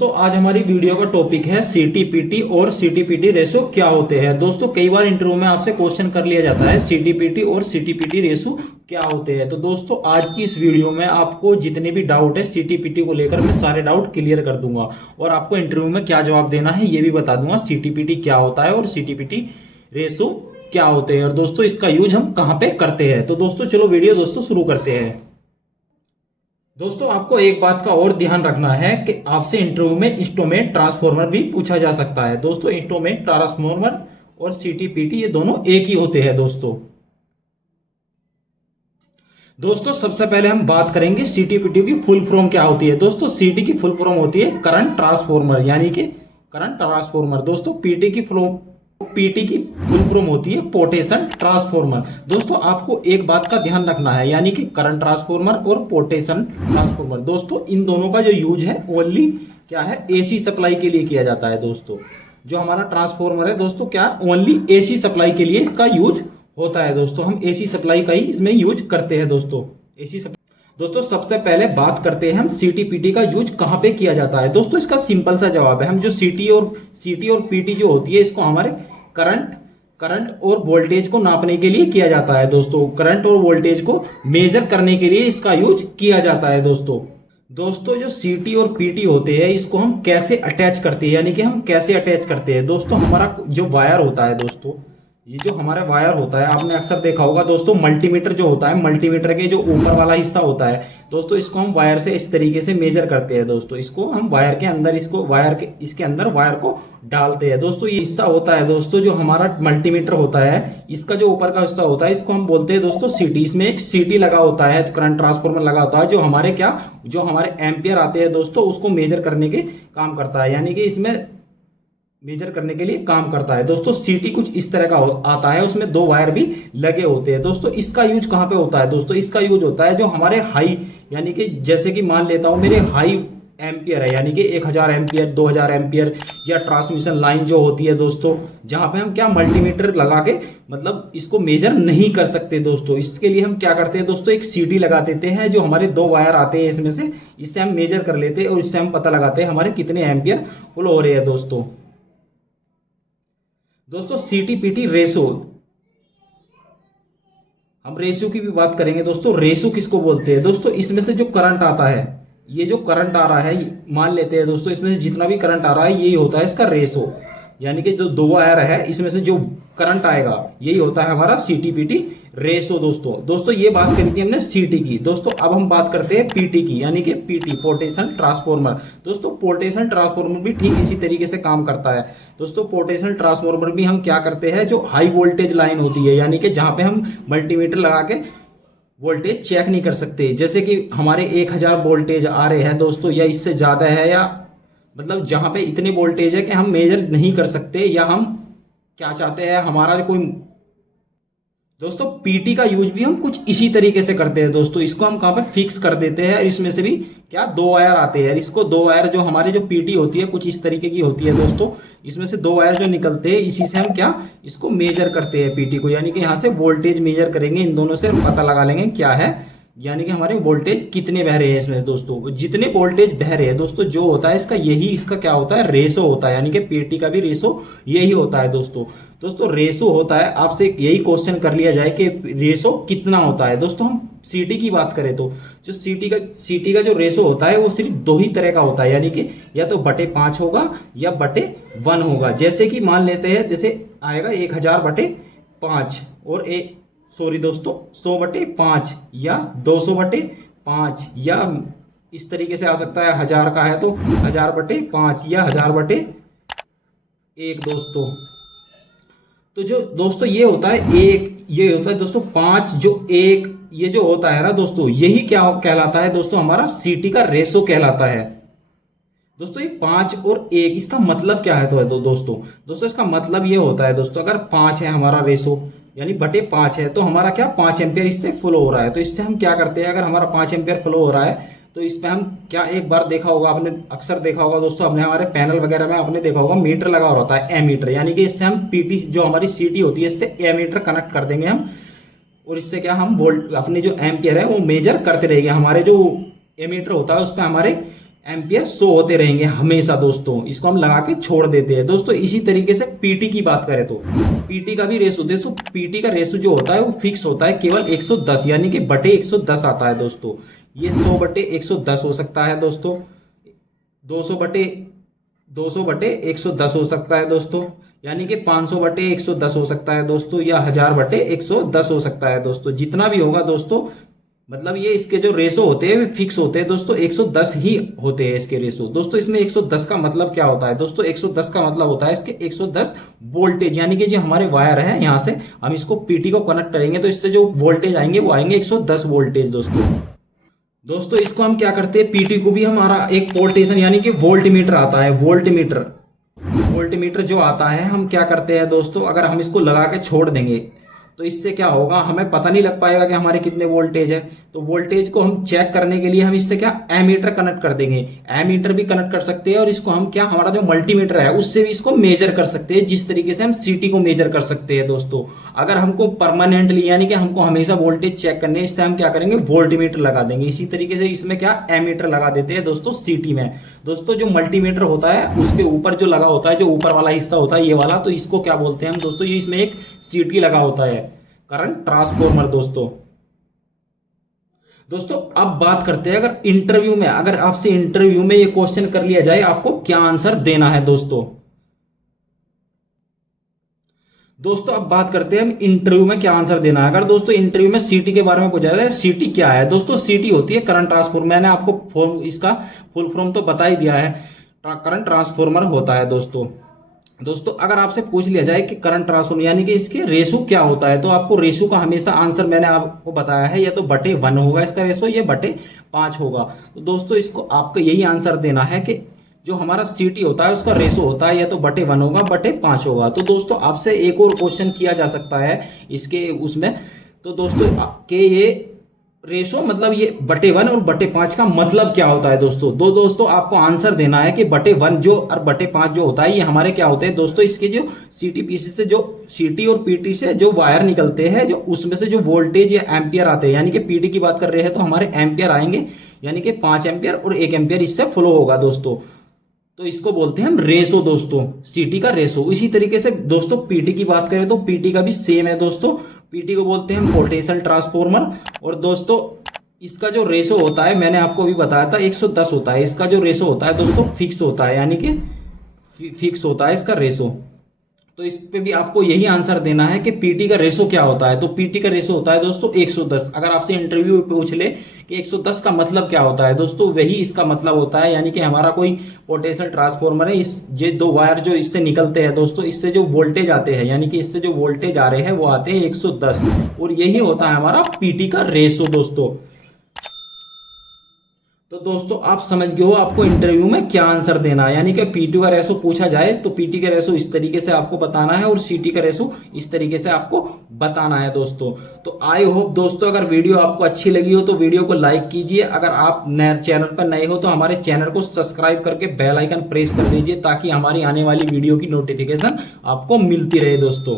दोस्तों आज हमारी वीडियो का टॉपिक है सीटीपीटी और सीटीपीटी रेशो क्या होते हैं। दोस्तों कई बार इंटरव्यू में आपसे क्वेश्चन कर लिया जाता है सीटीपीटी और सीटीपीटी रेशो क्या होते हैं। तो दोस्तों आज की इस वीडियो में आपको जितने भी डाउट है सीटीपीटी को लेकर मैं सारे डाउट क्लियर कर दूंगा और आपको इंटरव्यू में क्या जवाब देना है ये भी बता दूंगा। सीटीपीटी क्या होता है और सीटीपीटी रेशो क्या होते हैं और दोस्तों इसका यूज हम कहाँ पे करते हैं। तो दोस्तों चलो वीडियो दोस्तों शुरू करते हैं। दोस्तों आपको एक बात का और ध्यान रखना है कि आपसे इंटरव्यू में इंस्ट्रूमेंट ट्रांसफॉर्मर भी पूछा जा सकता है। दोस्तों इंस्ट्रूमेंट ट्रांसफॉर्मर और सीटीपीटी ये दोनों एक ही होते हैं। दोस्तों सबसे पहले हम बात करेंगे सीटीपीटी की फुल फॉर्म क्या होती है। दोस्तों सीटी की फुल फॉर्म होती है करंट ट्रांसफॉर्मर यानी कि करंट ट्रांसफॉर्मर। दोस्तों पीटी की फुल फॉर्म होती है पोटेंशियल ट्रांसफॉर्मर। दोस्तों आपको एक बात का ध्यान रखना है यानी कि करंट ट्रांसफॉर्मर और पोटेंशियल ट्रांसफॉर्मर। दोस्तों इन दोनों का जो यूज है ओनली क्या है एसी सप्लाई के लिए किया जाता है। दोस्तों जो हमारा ट्रांसफॉर्मर है दोस्तों क्या ओनली एसी सप्लाई के लिए इसका यूज होता है। दोस्तों हम एसी सप्लाई का ही इसमें यूज करते हैं। दोस्तों सबसे पहले बात करते हैं हम सीटीपीटी का यूज कहां पे किया जाता है। दोस्तों इसका सिंपल सा जवाब है हम जो सीटी और पीटी जो होती है इसको हमारे करंट और वोल्टेज को नापने के लिए किया जाता है। दोस्तों करंट और वोल्टेज को मेजर करने के लिए इसका यूज किया जाता है। दोस्तों जो सीटी और पीटी होते हैं इसको हम कैसे अटैच करते हैं यानी कि हम कैसे अटैच करते हैं। दोस्तों हमारा जो वायर होता है दोस्तों ये जो हमारा वायर होता है आपने अक्सर देखा होगा दोस्तों मल्टीमीटर जो होता है मल्टीमीटर के जो ऊपर वाला हिस्सा होता है दोस्तों इसको हम वायर से इस तरीके से मेजर करते हैं। दोस्तों इसको हम वायर के अंदर इसके अंदर वायर को डालते हैं। दोस्तों ये हिस्सा होता है दोस्तों जो हमारा मल्टीमीटर होता है इसका जो ऊपर का हिस्सा होता है इसको हम बोलते हैं दोस्तों सीटी। इसमें एक सीटी लगा होता है तो करंट ट्रांसफॉर्मर लगा होता है जो हमारे एम्पियर आते हैं दोस्तों उसको मेजर करने के काम करता है यानी कि इसमें मेजर करने के लिए काम करता है। दोस्तों सीटी कुछ इस तरह का आता है उसमें दो वायर भी लगे होते हैं। दोस्तों इसका यूज कहां पे होता है। दोस्तों इसका यूज होता है जो हमारे हाई यानी कि जैसे कि मान लेता हूं मेरे हाई एम्पियर है यानी कि 1000 एम्पियर 2000 एम्पियर या ट्रांसमिशन लाइन जो होती है दोस्तों जहां पे हम क्या मल्टीमीटर लगा के मतलब इसको मेजर नहीं कर सकते। दोस्तों इसके लिए हम क्या करते हैं दोस्तों एक सीटी लगा देते हैं जो हमारे दो वायर आते हैं इसमें से इससे हम मेजर कर लेते हैं और इससे हम पता लगाते हैं हमारे कितने एम्पियर फ्लो हो रहे हैं। दोस्तों सीटीपीटी रेशो हम रेशो की भी बात करेंगे। दोस्तों रेशो किसको बोलते हैं। दोस्तों इसमें से जो करंट आता है ये जो करंट आ रहा है मान लेते हैं दोस्तों इसमें से जितना भी करंट आ रहा है यही होता है इसका रेशो यानी कि जो दो वायर है इसमें से जो करंट आएगा यही होता है हमारा सीटीपीटी रेशो। दोस्तों ये बात करी थी हमने सीटी की। दोस्तों अब हम बात करते हैं पीटी की यानी कि पीटी पोटेंशियल ट्रांसफॉर्मर। दोस्तों पोटेंशियल ट्रांसफॉर्मर भी ठीक इसी तरीके से काम करता है। दोस्तों पोटेंशियल ट्रांसफॉर्मर भी हम क्या करते हैं जो हाई वोल्टेज लाइन होती है यानी कि जहां पे हम मल्टीमीटर लगा के वोल्टेज चेक नहीं कर सकते जैसे कि हमारे 1000 वोल्टेज आ रहे हैं दोस्तों या इससे ज्यादा है या मतलब जहां पे इतने वोल्टेज है कि हम मेजर नहीं कर सकते या हम क्या चाहते हैं हमारा कोई दोस्तों पीटी का यूज भी हम कुछ इसी तरीके से करते हैं। दोस्तों इसको हम कहां पे फिक्स कर देते हैं इसमें से भी क्या दो वायर आते हैं इसको दो वायर जो हमारे जो पीटी होती है कुछ इस तरीके की होती है। दोस्तों इसमें से दो वायर जो निकलते हैं इसी से हम क्या इसको मेजर करते हैं पीटी को यानी कि यहां से वोल्टेज मेजर करेंगे इन दोनों से पता लगा लेंगे क्या है यानी कि हमारे वोल्टेज कितने बह रहे हैं इसमें। दोस्तों जितने वोल्टेज बह रहे हैं दोस्तों जो होता है इसका क्या होता है रेशो होता है यानी कि पीटी का भी रेशो यही होता है। दोस्तों रेशो होता है आपसे यही क्वेश्चन कर लिया जाए कि रेशो कितना होता है। दोस्तों हम सीटी की बात करें तो जो सीटी का जो रेशो होता है वो सिर्फ दो ही तरह का होता है यानी कि या तो बटे 5 होगा या बटे 1 होगा। जैसे कि मान लेते हैं जैसे आएगा 1000/5 और 100/5 या 200/5 या इस तरीके से आ सकता है 1000 का है तो 1000/5 या 1000/1। तो जो दोस्तों ये होता है दोस्तों 5 जो 1 ये जो होता है ना दोस्तों यही क्या कहलाता है दोस्तों हमारा सीटी का रेशो कहलाता है। दोस्तों ये 5 और 1 इसका मतलब क्या है तो दोस्तों इसका मतलब ये होता है दोस्तों अगर 5 है हमारा रेशो यानी बटे 5 है तो हमारा क्या 5 एम्पियर इससे फ्लो हो रहा है। तो इससे हम क्या करते हैं अगर हमारा 5 एम्पियर फ्लो हो रहा है तो इस पे हम क्या एक बार देखा होगा आपने अक्सर देखा होगा दोस्तों हमने हमारे पैनल वगैरह में आपने देखा होगा मीटर लगा होता है एमीटर यानी कि इससे हम पीटी जो हमारी सीटी होती है इससे एमीटर कनेक्ट कर देंगे हम और इससे क्या हम वोल्ट अपने जो एम्पियर है वो मेजर करते रहेंगे। हमारे जो एमीटर होता है उस पर हमारे एम्पियर शो होते रहेंगे हमेशा दोस्तों, इसको हम लगा के छोड़ देते हैं दोस्तों। इसी तरीके से पीटी की बात करें तो पीटी का भी रेशो दोस्तों, पीटी का रेशो जो होता है वो फिक्स होता है, केवल 110 यानी कि बटे 110 आता है दोस्तों। ये 100 बटे 110 हो सकता है दोस्तों, 200 बटे 110 हो सकता है दोस्तों, यानी कि 500 बटे 110 हो सकता है दोस्तों, या 1000 बटे 110 हो सकता है दोस्तों। जितना भी होगा दोस्तों, मतलब ये इसके जो रेशो होते हैं वे फिक्स होते हैं दोस्तों, 110 ही होते हैं इसके रेशो दोस्तों। इसमें 110 का मतलब क्या होता है दोस्तों? 110 का मतलब होता है इसके 110 वोल्टेज, यानी कि जो हमारे वायर है यहाँ से हम इसको पीटी को कनेक्ट करेंगे तो इससे जो वोल्टेज आएंगे वो आएंगे 110 वोल्टेज दोस्तों। इसको हम क्या करते हैं, पीटी को भी हमारा एक पोर्टेशन यानी कि वोल्ट मीटर आता है, वोल्ट मीटर जो आता है, हम क्या करते हैं दोस्तों, अगर हम इसको लगा के छोड़ देंगे तो इससे क्या होगा, हमें पता नहीं लग पाएगा कि हमारे कितने वोल्टेज है। तो वोल्टेज को हम चेक करने के लिए हम इससे क्या एमीटर कनेक्ट कर देंगे, एमीटर भी कनेक्ट कर सकते हैं, और इसको हम क्या हमारा जो मल्टीमीटर है उससे भी इसको मेजर कर सकते हैं, जिस तरीके से हम सीटी को मेजर कर सकते हैं दोस्तों। अगर हमको परमानेंटली यानी कि हमको हमेशा वोल्टेज चेक करने, इससे हम क्या करेंगे, वोल्टमीटर लगा देंगे। इसी तरीके से इसमें क्या एमीटर लगा देते हैं दोस्तों सीटी में। दोस्तों जो मल्टीमीटर होता है उसके ऊपर जो लगा होता है, जो ऊपर वाला हिस्सा होता है ये वाला, तो इसको क्या बोलते हैं हम दोस्तों, ये इसमें एक सीटी लगा होता है, करंट ट्रांसफॉर्मर दोस्तों। अब बात करते हैं, अगर इंटरव्यू में, अगर आपसे इंटरव्यू में ये क्वेश्चन कर लिया जाए, आपको क्या आंसर देना है दोस्तों। अब बात करते हैं हम इंटरव्यू में क्या आंसर देना है। अगर दोस्तों इंटरव्यू में सीटी के बारे में पूछा जाए, सीटी क्या है दोस्तों? सीटी होती है करंट ट्रांसफॉर्मर। मैंने आपको इसका फुल फॉर्म तो बता ही दिया है, करंट ट्रांसफॉर्मर होता है दोस्तों। अगर आपसे पूछ लिया जाए कि करंट ट्रांसफॉर्मर यानी कि इसके रेशो क्या होता है, तो आपको रेशो का हमेशा आंसर मैंने आपको बताया है, या तो बटे 1 होगा इसका रेशो, या बटे 5 होगा। तो दोस्तों इसको आपको यही आंसर देना है कि जो हमारा सीटी होता है उसका रेशो होता है या तो बटे 1 होगा, बटे 5 होगा। तो दोस्तों आपसे एक और क्वेश्चन किया जा सकता है इसके उसमें, तो दोस्तों के ये रेशो मतलब ये बटे 1 और बटे 5 का मतलब क्या होता है दोस्तों आपको आंसर देना है कि बटे 1 जो और बटे 5 जो होता है ये हमारे क्या होते हैं दोस्तों। इसके जो सीटी पीसी से जो सीटी और पीटी से जो वायर निकलते हैं, जो उसमें से जो वोल्टेज या एम्पियर आते हैं, यानी कि पीटी की बात कर रहे हैं तो हमारे एम्पियर आएंगे, यानी कि 5 एम्पियर और 1 एम्पियर इससे फ्लो होगा दोस्तों। तो इसको बोलते हैं हम रेशो दोस्तों, सीटी का रेशो। इसी तरीके से दोस्तों पीटी की बात करें तो पीटी का भी सेम है दोस्तों, पीटी को बोलते हैं हम पोटेंशियल ट्रांसफॉर्मर। और दोस्तों इसका जो रेशो होता है मैंने आपको भी बताया था 110 होता है। इसका जो रेशो होता है दोस्तों फिक्स होता है, यानी कि फिक्स होता है इसका रेशो। तो इस पे भी आपको यही आंसर देना है कि पीटी का रेशो क्या होता है। तो पीटी का रेशो होता है दोस्तों 110। अगर आपसे इंटरव्यू में पूछ ले कि 110 का मतलब क्या होता है दोस्तों, वही इसका मतलब होता है, यानी कि हमारा कोई पोटेंशियल ट्रांसफॉर्मर है, इस ये 2 वायर जो इससे निकलते हैं दोस्तों, इससे जो वोल्टेज आते हैं, यानी कि इससे जो वोल्टेज आ रहे हैं वो आते हैं 110, और यही होता है हमारा पीटी का रेशो दोस्तों। तो दोस्तों आप समझ गए हो आपको इंटरव्यू में क्या आंसर देना है, यानी कि पीटी का रेशो पूछा जाए तो पीटी का रेशो इस तरीके से आपको बताना है, और सीटी का रेशो इस तरीके से आपको बताना है दोस्तों। तो आई होप दोस्तों अगर वीडियो आपको अच्छी लगी हो तो वीडियो को लाइक कीजिए। अगर आप नए चैनल पर नए हो तो हमारे चैनल को सब्सक्राइब करके बेल आइकन प्रेस कर लीजिए, ताकि हमारी आने वाली वीडियो की नोटिफिकेशन आपको मिलती रहे दोस्तों।